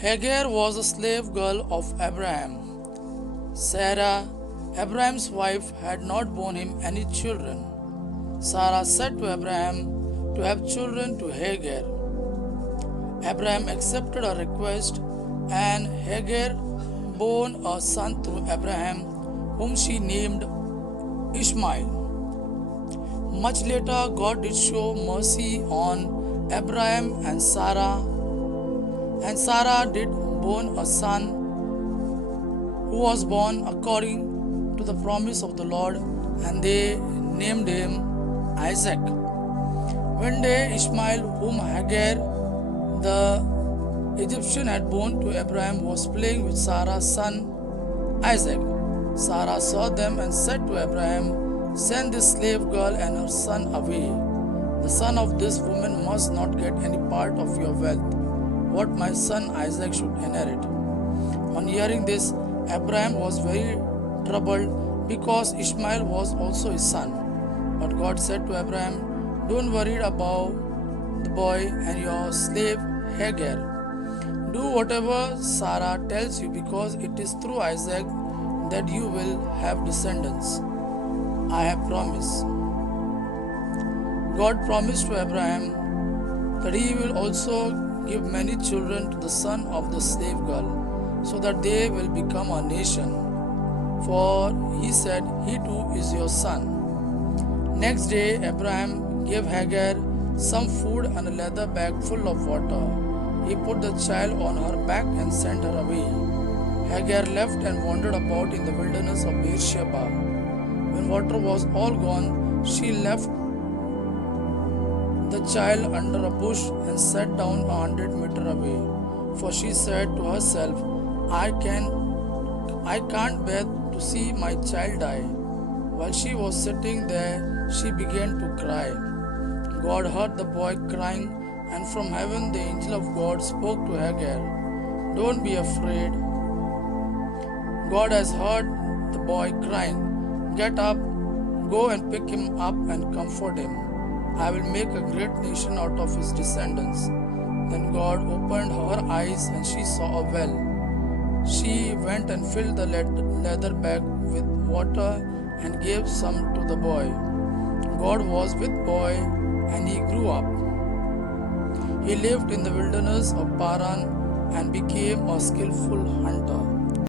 Hagar was a slave girl of Abraham. Sarah, Abraham's wife, had not borne him any children. Sarah said to Abraham to have children to Hagar. Abraham accepted her request, and Hagar bore a son through Abraham, whom she named Ishmael. Much later, God did show mercy on Abraham and Sarah did born a son who was born according to the promise of the Lord, and they named him Isaac. One day, Ishmael, whom Hagar the Egyptian had born to Abraham, was playing with Sarah's son Isaac. Sarah saw them and said to Abraham, "Send this slave girl and her son away. The son of this woman must not get any part of your wealth, what my son Isaac should inherit." On hearing this, Abraham was very troubled because Ishmael was also his son. But God said to Abraham, "Don't worry about the boy and your slave Hagar. Do whatever Sarah tells you, because it is through Isaac that you will have descendants. I have promised." God promised to Abraham that he will also give many children to the son of the slave girl, so that they will become a nation. For he said, "He too is your son." Next day, Abraham gave Hagar some food and a leather bag full of water. He put the child on her back and sent her away. Hagar left and wandered about in the wilderness of Beersheba. When water was all gone, she left the child under a bush and sat down 100 meters away. For she said to herself, I can't bear to see my child die." While she was sitting there, she began to cry. God heard the boy crying, and from heaven the angel of God spoke to Hagar, "Don't be afraid. God has heard the boy crying. Get up, go and pick him up and comfort him. I will make a great nation out of his descendants." Then God opened her eyes and she saw a well. She went and filled the leather bag with water and gave some to the boy. God was with the boy and he grew up. He lived in the wilderness of Paran and became a skillful hunter.